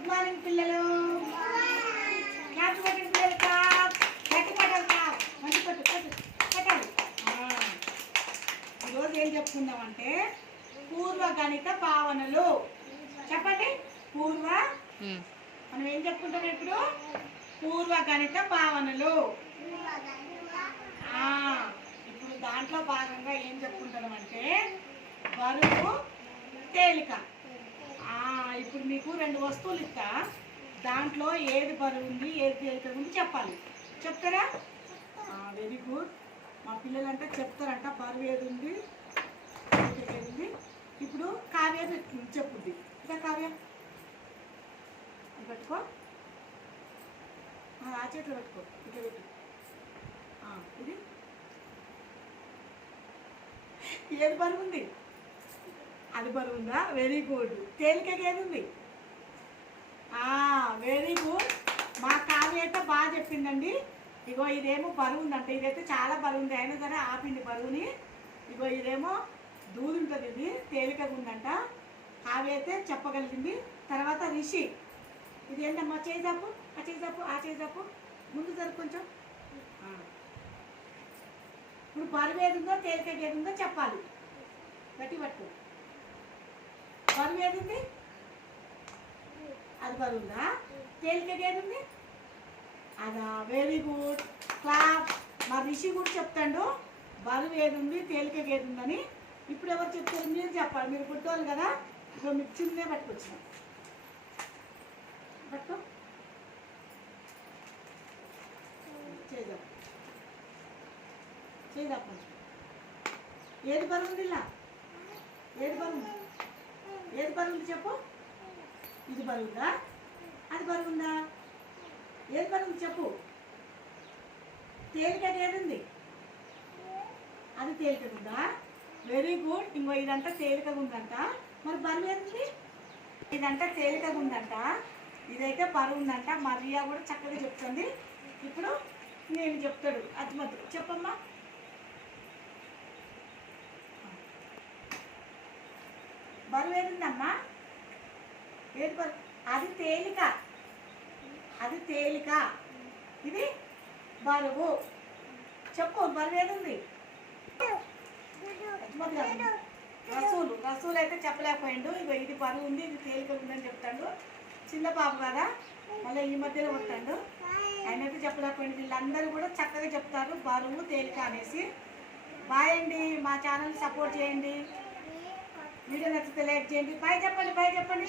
Good morning పిల్లలు. Class కొట్టిన పిల్లలు క్లాప్ గట్టి క్లాప్ మంచి కొట్టు కొట్టాలి ఆ. ఈరోజు ఏం చెప్పుకుందామంటే పూర్వ గణిత భావనలు. చెప్పండి. పూర్వ. మనం ఏం చెప్పుకుంటాం ఇప్పుడు? పూర్వ గణిత భావనలు. ఇప్పుడు దాంట్లో భాగంగా ఏం చెప్పుకుంటామంటే బరువు తేలిక. ఇప్పుడు మీకు రెండు వస్తువులు ఇస్తా. దాంట్లో ఏది బరువు ఉంది ఏది తేలిక ఉంది చెప్పాలి. చెప్తారా? Very good. మా పిల్లలంటే చెప్తారంట బరువు ఏది ఉంది ఏది ఉంది ఇప్పుడు కావ్య చెప్పుద్ది. ఇంకా కావ్య. పెట్టుకో. ఆ, చెట్లు చేతిలో పెట్టుకో. ఇట్లా పెట్టు. ఇది. ఏది బరువు ఉంది? అది బరువు ఉందా? వెరీ గుడ్ తేలికగా ఏది ఉంది? వెరీ గుడ్ మా కావ్య అయితే బాగా చెప్పిందండి. ఇగో ఇదేమో బరువు ఉందంట. ఇదైతే చాలా బరువు ఉంది. అయినా సరే ఆపిండి బరువుని ఇగో ఇదేమో దూది ఉంటుంది ఇది. తేలికగా ఉందంట. కావ్య అయితే చెప్పగలిగింది. తర్వాత రిషి. ఇది ఏంటమ్మా? చేజాపు ఆ చేజాపు ఆ చేజాపు ముందు సరే కొంచెం. ఇప్పుడు బరువు ఏది ఉందో తేలికగా ఏది ఉందో చెప్పాలి. గట్టి పట్టు బరువు ఏది ఉంది అది బరువు ఉందా తేలికగా ఏది ఉంది అదా వెరీ గుడ్ క్లాప్ మా రిషి కూడా చెప్తాడు బరువు ఏది ఉంది తేలికగా ఏది ఉందని ఇప్పుడు ఎవరు చెప్తారు? మీరు చెప్పాలి. మీరు పుట్టోళ్ళు కదా? ఇప్పుడు మీకు చిన్నే పట్టుకొచ్చిన. పట్టు. చేద్దాం. చేద్దాం కొంచెం ఏది బరువు ఉంది ఇలా ఏది బరువు ఉంది ఏది బరువు చెప్పు? ఇది బరువుందా అది బరువుందా ఏది బరువు చెప్పు? తేలిక ఏది ఉంది? అది తేలికగా ఉందా? వెరీ గుడ్ ఇంకో ఇదంతా తేలికగా ఉందంట. మరి బరువు ఏంటి ఇదంతా తేలికగా ఉందంట. ఇదైతే బరువు ఉందంట. మరియా కూడా చక్కగా చెప్తుంది. ఇప్పుడు నేను చెప్తాడు. అతిమతి చెప్పమ్మా. బరువు ఏదిందమ్మా ఏది బరువు. అది తేలిక. అది తేలిక. ఇది బరువు. చెప్పు బరువు ఏదుంది రసూలు. రసూలు అయితే చెప్పలేకపోయిండు. ఇగో ఇది బరువు ఉంది ఇది తేలిక ఉందని చెప్తాడు. చిన్న పాప కదా మళ్ళీ ఈ మధ్యలో వస్తాడు ఆయన అయితే చెప్పలేకపోయింది వీళ్ళందరూ కూడా చక్కగా చెప్తారు. బరువు తేలిక అనేసి. బాయ్ అండి. మా ఛానల్ సపోర్ట్ చేయండి. వీడియో నచ్చితే లైక్ చేయండి. పై చెప్పండి పై చెప్పండి.